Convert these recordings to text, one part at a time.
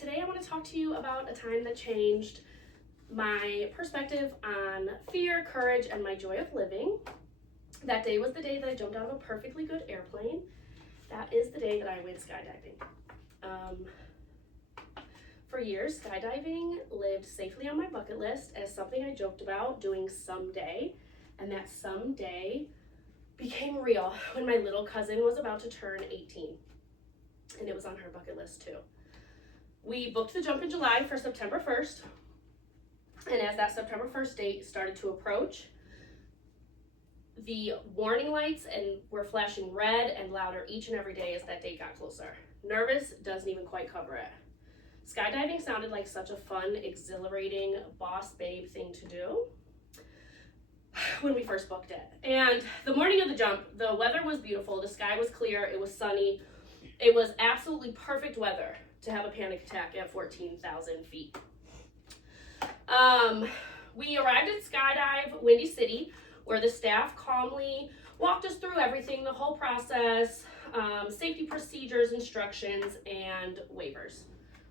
Today I want to talk to you about a time that changed my perspective on fear, courage, and my joy of living. That day was the day that I jumped out of a perfectly good airplane. That is the day that I went skydiving. For years, skydiving lived safely on my bucket list as something I joked about doing someday, and that someday became real when my little cousin was about to turn 18, and it was on her bucket list too. We booked the jump in July for September 1st, and as that September 1st date started to approach, the warning lights were flashing red and louder each and every day as that date got closer. Nervous doesn't even quite cover it. Skydiving sounded like such a fun, exhilarating, boss babe thing to do when we first booked it. And the morning of the jump, the weather was beautiful, the sky was clear, it was sunny, it was absolutely perfect weather to have a panic attack at 14,000 feet. We arrived at Skydive Windy City, where the staff calmly walked us through everything, the whole process, safety procedures, instructions, and waivers.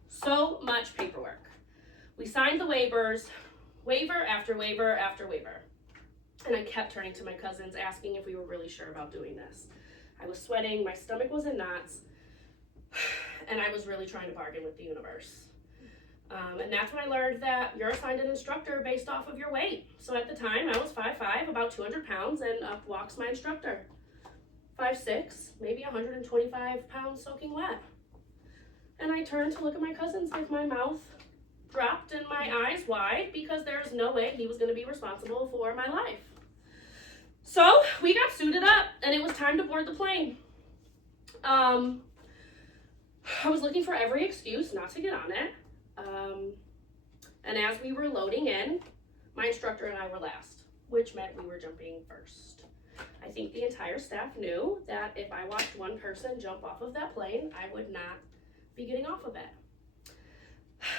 So much paperwork. We signed the waivers, waiver after waiver after waiver. And I kept turning to my cousins, asking if we were really sure about doing this. I was sweating, my stomach was in knots, and I was really trying to bargain with the universe. And that's when I learned that you're assigned an instructor based off of your weight. So at the time, I was 5'5", about 200 pounds, and up walks my instructor. 5'6", maybe 125 pounds soaking wet. And I turned to look at my cousins with my mouth dropped and my eyes wide because there's no way he was going to be responsible for my life. So we got suited up, and it was time to board the plane. I was looking for every excuse not to get on it. And as we were loading in, my instructor and I were last, which meant we were jumping first. I think the entire staff knew that if I watched one person jump off of that plane, I would not be getting off of it.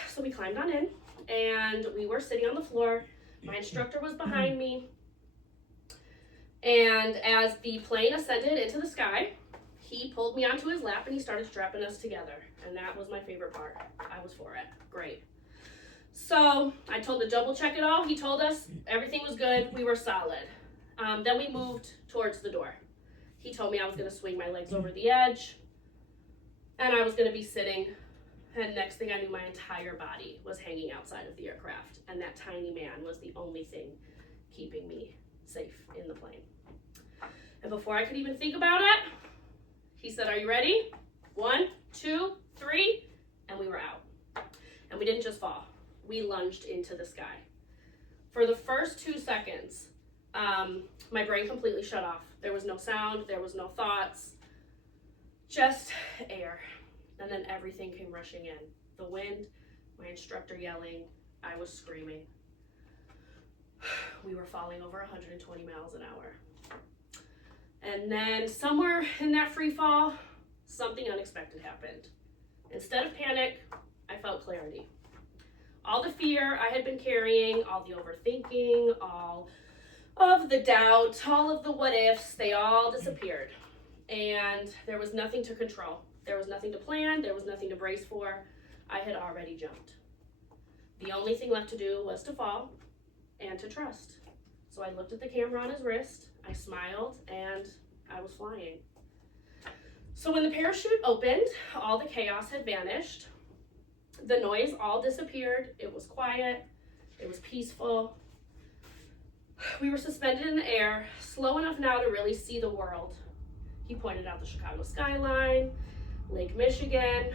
So we climbed on in, and we were sitting on the floor. My instructor was behind me. And as the plane ascended into the sky, he pulled me onto his lap and he started strapping us together. And that was my favorite part. I was for it. Great. So I told him to double check it all. He told us everything was good. We were solid. Then we moved towards the door. He told me I was going to swing my legs over the edge and I was going to be sitting. And next thing I knew, my entire body was hanging outside of the aircraft. And that tiny man was the only thing keeping me safe in the plane. And before I could even think about it, he said, "Are you ready? 1, 2, 3, and we were out. And we didn't just fall. We lunged into the sky. For the first 2 seconds, my brain completely shut off. There was no sound, there was no thoughts, just air. And then everything came rushing in. The wind, my instructor yelling, I was screaming. We were falling over 120 miles an hour. And then somewhere in that free fall, something unexpected happened. Instead of panic, I felt clarity. All the fear I had been carrying, all the overthinking, all of the doubt, all of the what ifs, they all disappeared. And there was nothing to control. There was nothing to plan. There was nothing to brace for. I had already jumped. The only thing left to do was to fall and to trust. So I looked at the camera on his wrist, I smiled, and I was flying. So when the parachute opened, all the chaos had vanished. The noise all disappeared. It was quiet. It was peaceful. We were suspended in the air, slow enough now to really see the world. He pointed out the Chicago skyline, Lake Michigan.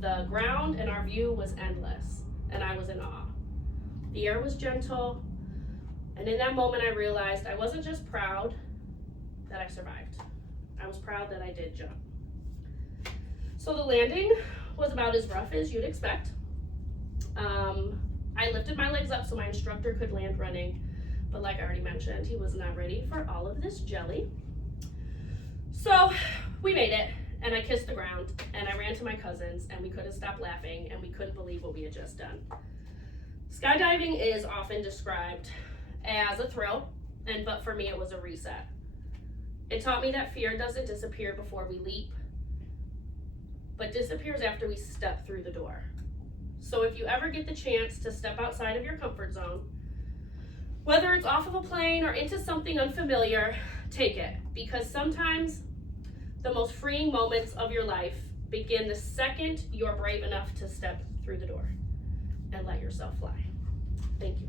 The ground and our view was endless, and I was in awe. The air was gentle, and in that moment I realized I wasn't just proud that I survived. I was proud that I did jump. So the landing was about as rough as you'd expect. I lifted my legs up so my instructor could land running, but like I already mentioned, he was not ready for all of this jelly. So we made it, and I kissed the ground, and I ran to my cousins, and we couldn't stop laughing, and we couldn't believe what we had just done. Skydiving is often described as a thrill, but for me it was a reset. It taught me that fear doesn't disappear before we leap, but disappears after we step through the door. So if you ever get the chance to step outside of your comfort zone, whether it's off of a plane or into something unfamiliar, take it, because sometimes the most freeing moments of your life begin the second you're brave enough to step through the door and let yourself fly. Thank you.